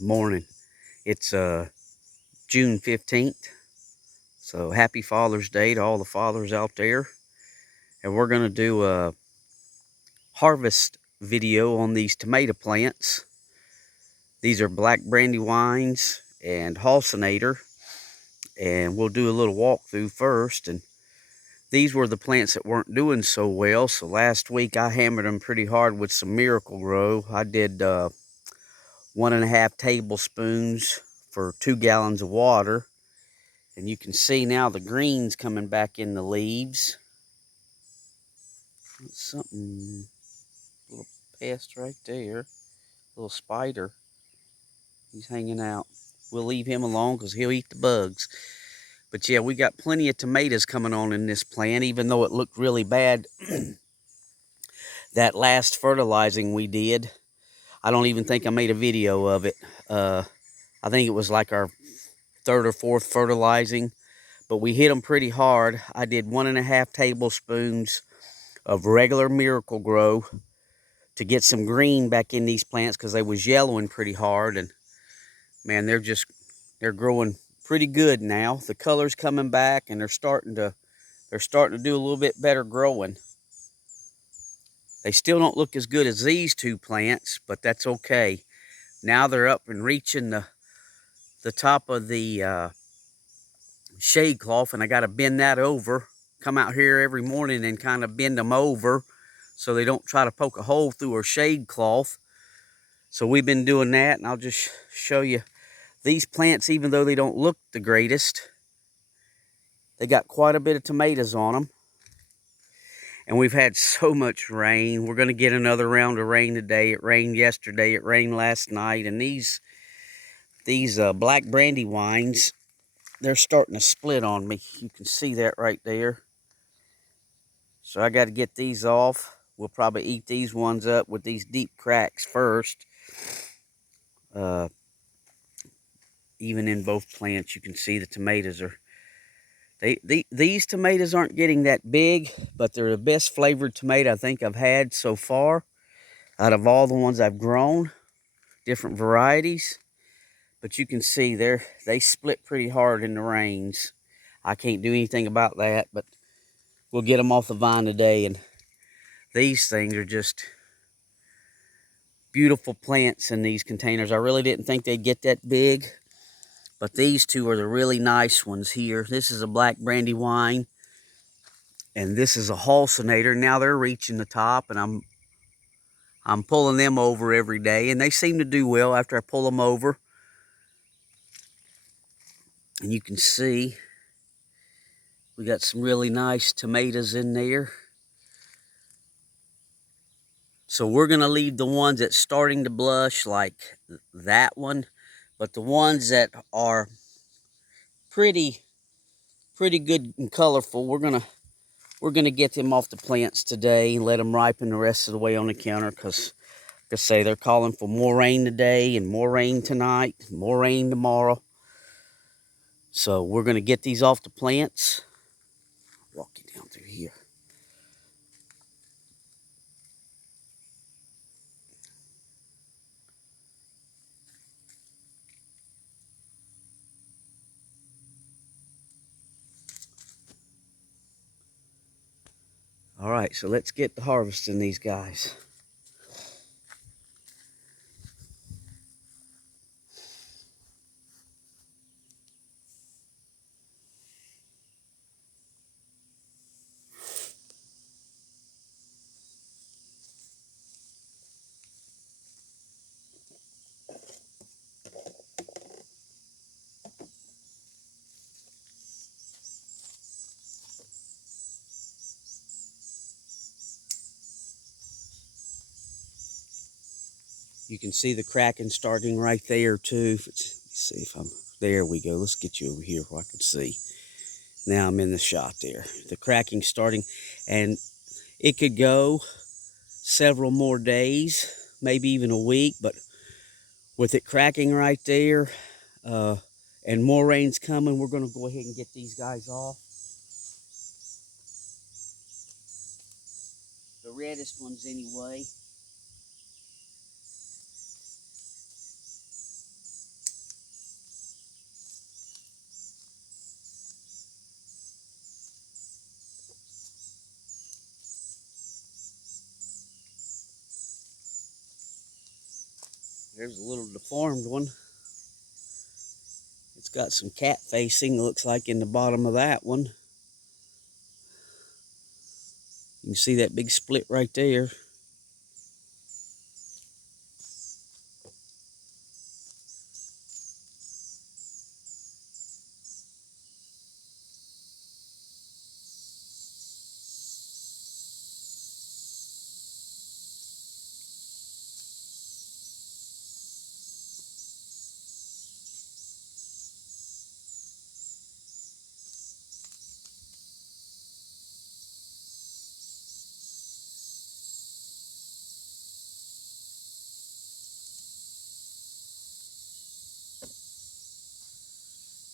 morning. It's June 15th. So happy Father's Day to all the fathers out there. And we're going to do a harvest video on these tomato plants. These are Black Brandywines and Hosenator. And we'll do a little walkthrough first. And these were the plants that weren't doing so well. So last week I hammered them pretty hard with some Miracle Grow. I did 1.5 tablespoons for 2 gallons of water. And you can see now the green's coming back in the leaves. Something, a little pest right there, little spider. He's hanging out. We'll leave him alone because he'll eat the bugs. But yeah, we got plenty of tomatoes coming on in this plant, even though it looked really bad. That last fertilizing we did, I don't even think I made a video of it. I think it was like our 3rd or 4th fertilizing, but we hit them pretty hard. I did 1.5 tablespoons of regular Miracle Grow to get some green back in these plants because they was yellowing pretty hard. And man, they're growing pretty good now. The color's coming back and they're starting to do a little bit better growing. They still don't look as good as these 2 plants, but that's okay. Now they're up and reaching the top of the shade cloth, and I got to bend that over. Come out here every morning and kind of bend them over so they don't try to poke a hole through our shade cloth. So we've been doing that, and I'll just show you these plants. Even though they don't look the greatest, they got quite a bit of tomatoes on them. And we've had so much rain. We're going to get another round of rain today. It rained yesterday. It rained last night. And these Black Brandywines, they're starting to split on me. You can see that right there. So I got to get these off. We'll probably eat these ones up with these deep cracks first. Even in both plants, you can see the tomatoes are... These tomatoes aren't getting that big, but they're the best flavored tomato I think I've had so far out of all the ones I've grown, different varieties. But you can see they split pretty hard in the rains. I can't do anything about that, but we'll get them off the vine today. And these things are just beautiful plants in these containers. I really didn't think they'd get that big. But these 2 are the really nice ones here. This is a Black Brandywine, and this is a Hosenator. Now they're reaching the top, and I'm pulling them over every day, and they seem to do well after I pull them over. And you can see we got some really nice tomatoes in there. So we're going to leave the ones that's starting to blush like that one, but the ones that are pretty good and colorful, we're gonna get them off the plants today and let them ripen the rest of the way on the counter, because like I say, they're calling for more rain today and more rain tonight, more rain tomorrow. So we're gonna get these off the plants. Walk you down through here. All right, so let's get to harvesting these guys. You can see the cracking starting right there too. Let's see if I'm, there we go. Let's get you over here where I can see. Now I'm in the shot there. The cracking starting, and it could go several more days, maybe even a week, but with it cracking right there, and more rain's coming, we're going to go ahead and get these guys off. The reddest ones anyway. There's a little deformed one. It's got some cat facing, looks like, in the bottom of that one. You can see that big split right there.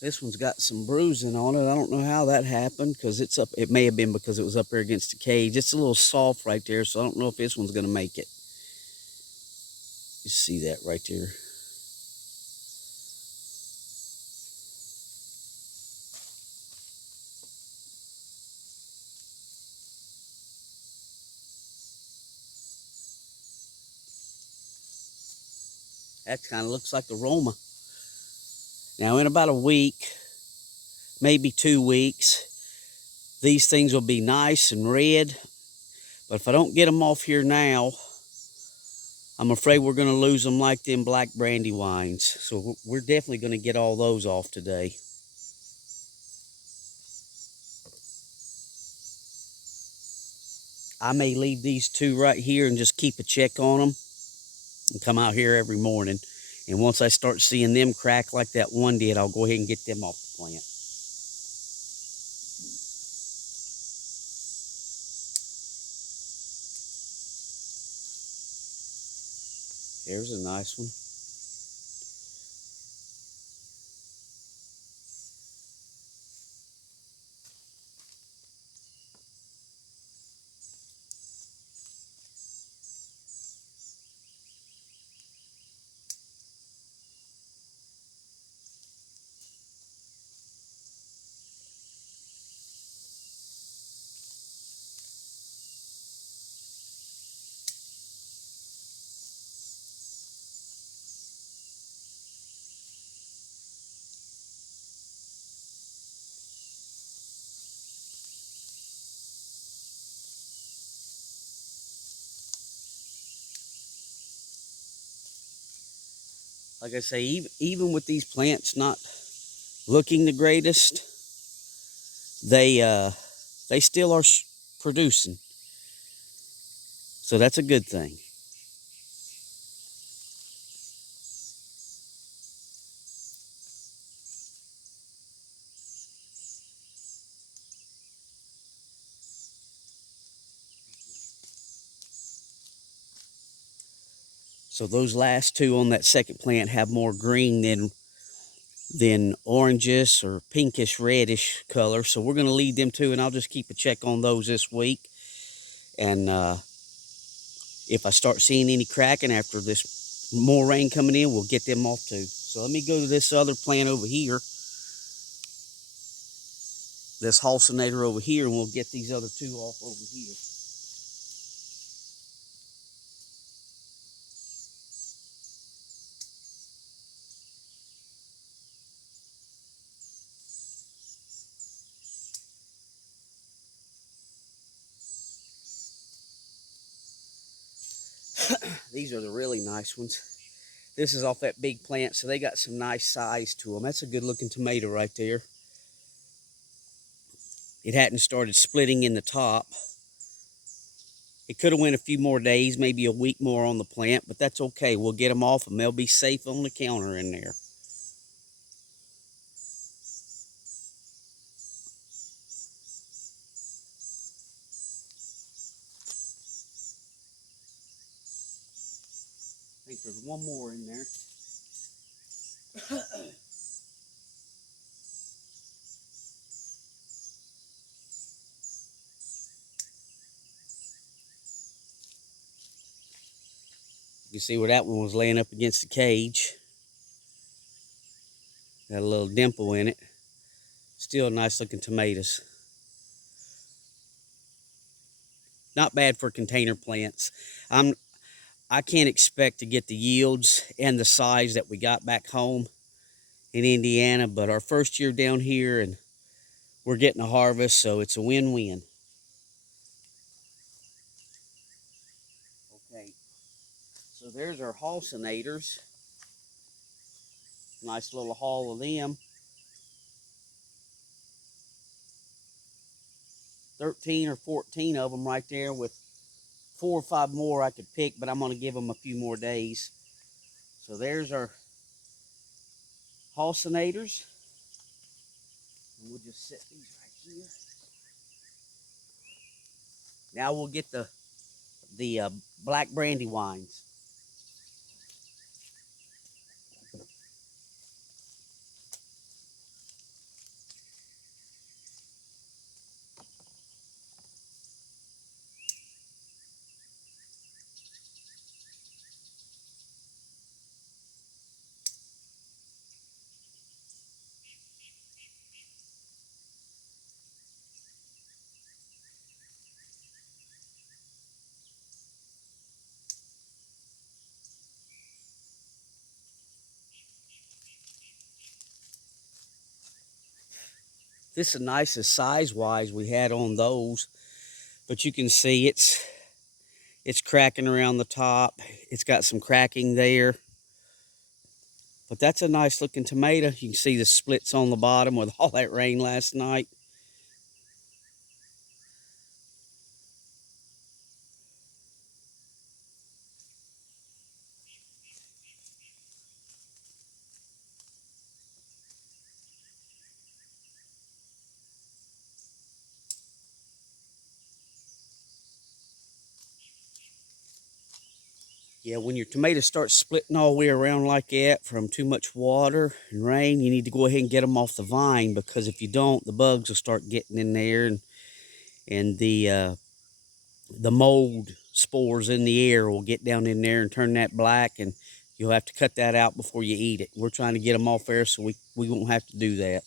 This one's got some bruising on it. I don't know how that happened, because it's up. It may have been because it was up there against the cage. It's a little soft right there, so I don't know if this one's going to make it. You see that right there. That kind of looks like the Roma. Now, in about a week, maybe 2 weeks, these things will be nice and red. But if I don't get them off here now, I'm afraid we're going to lose them like them Black Brandy wines. So we're definitely going to get all those off today. I may leave these two right here and just keep a check on them and come out here every morning. And once I start seeing them crack like that one did, I'll go ahead and get them off the plant. There's a nice one. Like I say, even with these plants not looking the greatest, they still are producing. So that's a good thing. So those last two on that second plant have more green than orangish or pinkish reddish color. So we're going to leave them two, and I'll just keep a check on those this week. And if I start seeing any cracking after this more rain coming in, we'll get them off too. So let me go to this other plant over here, this Hosenator over here, and we'll get these other two off over here. These are the really nice ones. This is off that big plant, so they got some nice size to them. That's a good looking tomato right there. It hadn't started splitting in the top. It could have went a few more days, maybe a week more on the plant, but that's okay. We'll get them off and they'll be safe on the counter in there. I think there's one more in there. You can see where that one was laying up against the cage. Got a little dimple in it. Still nice looking tomatoes. Not bad for container plants. I can't expect to get the yields and the size that we got back home in Indiana, but our first year down here and we're getting a harvest, so it's a win-win. Okay, so there's our Hosenators. Nice little haul of them. 13 or 14 of them right there with 4 or 5 more I could pick, but I'm going to give them a few more days. So there's our Hosenators. And we'll just set these right here. Now we'll get the Black Brandywines. This is the nicest size-wise we had on those, but you can see it's cracking around the top. It's got some cracking there. But that's a nice looking tomato. You can see the splits on the bottom with all that rain last night. Yeah, when your tomatoes start splitting all the way around like that from too much water and rain, you need to go ahead and get them off the vine, because if you don't, the bugs will start getting in there, and the mold spores in the air will get down in there and turn that black, and you'll have to cut that out before you eat it. We're trying to get them off there so we won't have to do that.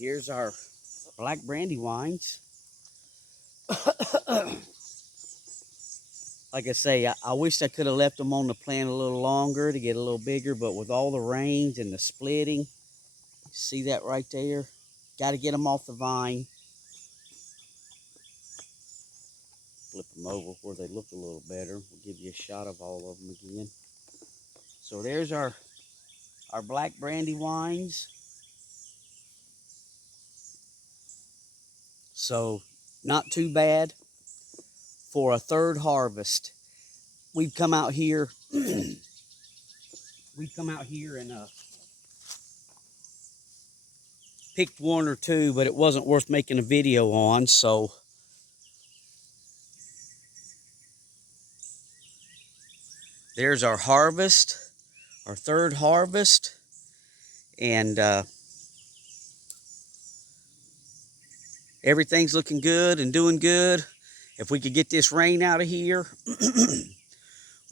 Here's our Black Brandywines. Like I say, I wish I could have left them on the plant a little longer to get a little bigger, but with all the rains and the splitting, see that right there? Got to get them off the vine. Flip them over where they look a little better. We'll give you a shot of all of them again. So there's our Black Brandywines. So not too bad for a third harvest. We've come out here. We've come out here and picked one or two, but it wasn't worth making a video on. So there's our harvest, our third harvest, and everything's looking good and doing good. If we could get this rain out of here,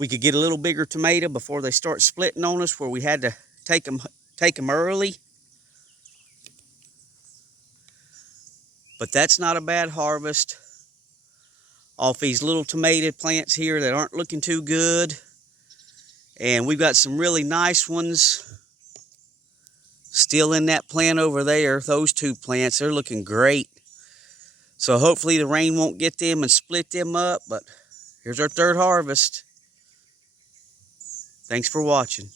we could get a little bigger tomato before they start splitting on us, where we had to take them early. But that's not a bad harvest off these little tomato plants here that aren't looking too good. And we've got some really nice ones still in that plant over there. Those two plants, they're looking great. So hopefully the rain won't get them and split them up. But here's our third harvest. Thanks for watching.